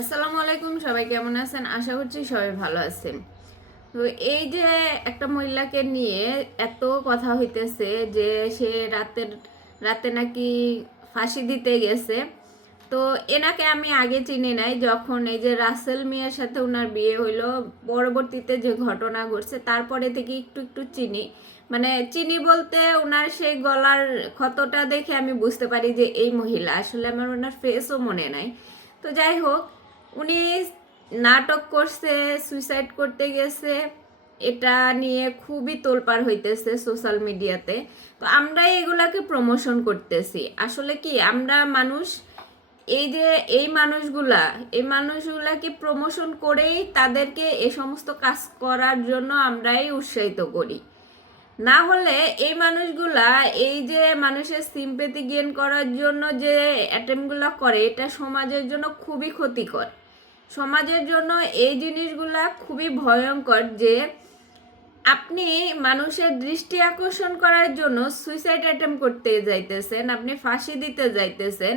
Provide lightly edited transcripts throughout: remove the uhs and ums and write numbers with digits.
আসসালামু আলাইকুম, সবাই কেমন আছেন? আশা করছি সবাই ভালো আছেন। তো এই যে একটা মহিলাকে নিয়ে এত কথা হইতেছে যে সে রাতে নাকি ফাঁসি দিতে গেছে। তো এনাকে আমি আগে চিনি নাই, যখন এই যে রাসেল মিয়ার সাথে ওনার বিয়ে হইলো, পরবর্তীতে যে ঘটনা ঘটছে তারপরে থেকে একটু একটু চিনি। মানে চিনি বলতে ওনার সেই গলার ক্ষতটা দেখে আমি বুঝতে পারি যে এই মহিলা, আসলে আমার ওনার ফেসও মনে নাই। তো যাই হোক, উনি নাটক করছে, সুইসাইড করতে গেছে, এটা নিয়ে খুবই তোলপাড় হইতেছে সোশ্যাল মিডিয়াতে। তো আমরা এগুলাকে প্রমোশন করতেছি। আসলে কি আমরা মানুষ, এই যে এই মানুষগুলাকে প্রমোশন করেই তাদেরকে এই সমস্ত কাজ করার জন্য আমরাই উৎসাহিত করি। না হলে এই মানুষগুলা, এই যে মানুষের সিম্পেথি গেইন করার জন্য যে অ্যাটেম্পগুলো করে, এটা সমাজের জন্য খুবই ক্ষতিকর। সমাজের জন্য এই জিনিসগুলা খুবই ভয়ঙ্কর যে আপনি মানুষের দৃষ্টি আকর্ষণ করার জন্য সুইসাইড অ্যাটেম্প করতে যাইতেছেন, আপনি ফাঁসি দিতে যাইতেছেন।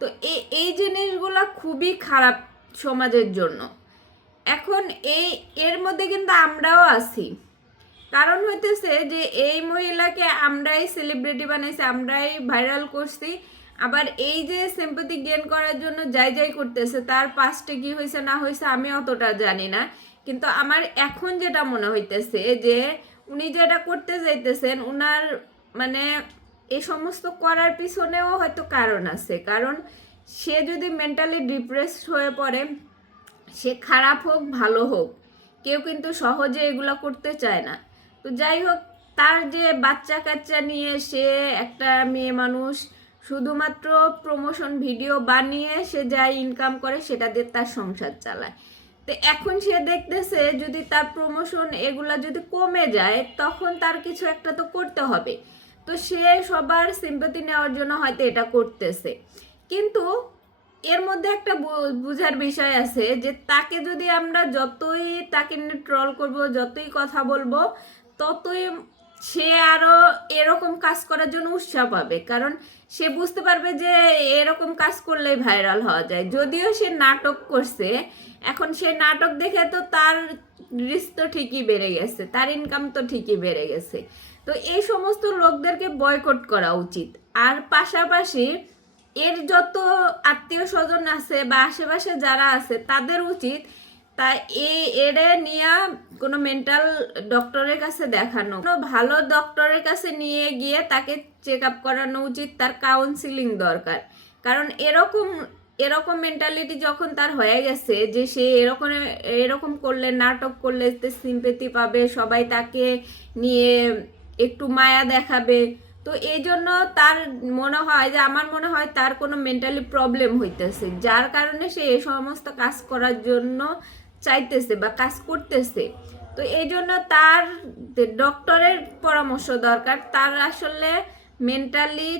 তো এই জিনিসগুলা খুবই খারাপ সমাজের জন্য। এখন এর মধ্যে কিন্তু আমরাও আছি। কারণ হইতেছে যে এই মহিলাকে আমরাই সেলিব্রিটি বানাইছি, আমরাই ভাইরাল করছি। আবার এই যে সিম্পথি গেইন করার জন্য যাই যাই করতেছে, তার পাস্টে কি হয়েছে না হয়েছে আমি অতটা জানি না। কিন্তু আমার এখন যেটা মনে হইতেছে যে উনি যেটা করতে যাইতেছেন, উনার মানে এই সমস্ত করার পিছনেও হয়তো কারণ আছে। কারণ সে যদি মেন্টালি ডিপ্রেসড হয়ে পড়ে, সে খারাপ হোক ভালো হোক, কেউ কিন্তু সহজে এগুলো করতে চায় না। তো যাই হোক, তার যে বাচ্চা কাচ্চা নিয়ে সে একটা মেয়ে মানুষ, শুধুমাত্র প্রমোশন ভিডিও বানিয়ে সে যা ইনকাম করে সেটা দিয়ে তার সংসার চালায়। তো এখন সে দেখতেছে যদি তার প্রমোশন এগুলা যদি কমে যায়, তখন তার কিছু একটা তো করতে হবে। তো সে সবার সিম্পাথি নেওয়ার জন্য হয়তো এটা করতেছে। কিন্তু এর মধ্যে একটা বুঝার বিষয় আছে যে তাকে যদি আমরা যতই তাকে নিয়ে ট্রল করব, যতই কথা বলবো, ততই সে আরো এরকম কাজ করার জন্য উৎসাহ পাবে। কারণ সে বুঝতে পারবে যে এরকম কাজ করলেই ভাইরাল হওয়া যায়। যদিও সে নাটক করছে, এখন সে নাটক দেখে তো তার রিস্ক তো ঠিকই বেড়ে গেছে, তার ইনকাম তো ঠিকই বেড়ে গেছে। তো এই সমস্ত লোকদেরকে বয়কট করা উচিত। আর পাশাপাশি এর যত আত্মীয় স্বজন আছে বা আশেপাশে যারা আছে তাদের উচিত তা এরে নিয়ে কোনো মেন্টাল ডক্টরের কাছে দেখানো, কোনো ভালো ডক্টরের কাছে নিয়ে গিয়ে তাকে চেক আপ করানো উচিত, তার কাউন্সিলিং দরকার। কারণ এরকম এরকম মেন্টালিটি যখন তার হয়ে গেছে যে সে এরকম এরকম করলে, নাটক করলে সিম্পেথি পাবে, সবাই তাকে নিয়ে একটু মায়া দেখাবে। তো এই জন্য তার মনে হয় যে, আমার মনে হয় তার কোনো মেন্টালি প্রবলেম হইতেছে, যার কারণে সে এই সমস্ত কাজ করার জন্য চাইতেছে বা কাজ করতেছে। তো এই জন্য তার ডক্টরের পরামর্শ দরকার। তার আসলে মেন্টালি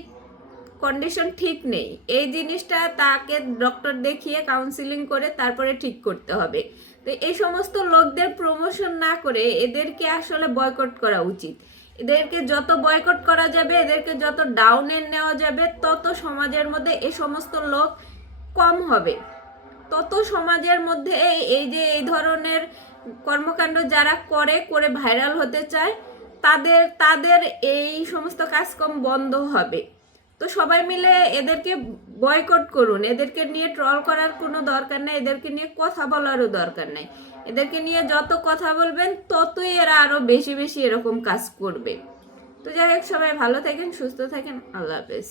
কন্ডিশন ঠিক নেই, এই জিনিসটা তাকে ডক্টর দেখিয়ে কাউন্সিলিং করে তারপরে ঠিক করতে হবে। তো এই সমস্ত লোকদের প্রমোশন না করে এদেরকে আসলে বয়কট করা উচিত। এদেরকে যত বয়কট করা যাবে, এদেরকে যত ডাউনে নেওয়া যাবে, তত সমাজের মধ্যে এই সমস্ত লোক কম হবে। তত সমাজের মধ্যে এই যে এই ধরনের কর্মকাণ্ড যারা করে করে ভাইরাল হতে চায়, তাদের তাদের এই সমস্ত কাজকর্ম বন্ধ হবে। তো সবাই মিলে এদেরকে বয়কট করুন। এদেরকে নিয়ে ট্রল করার কোনো দরকার নেই, এদেরকে নিয়ে কথা বলারও দরকার নেই। এদেরকে নিয়ে যত কথা বলবেন ততই এরা আরো বেশি বেশি এরকম কাজ করবে। তো যাই হোক, সবাই ভালো থাকেন, সুস্থ থাকেন, আল্লাহ হাফেজ।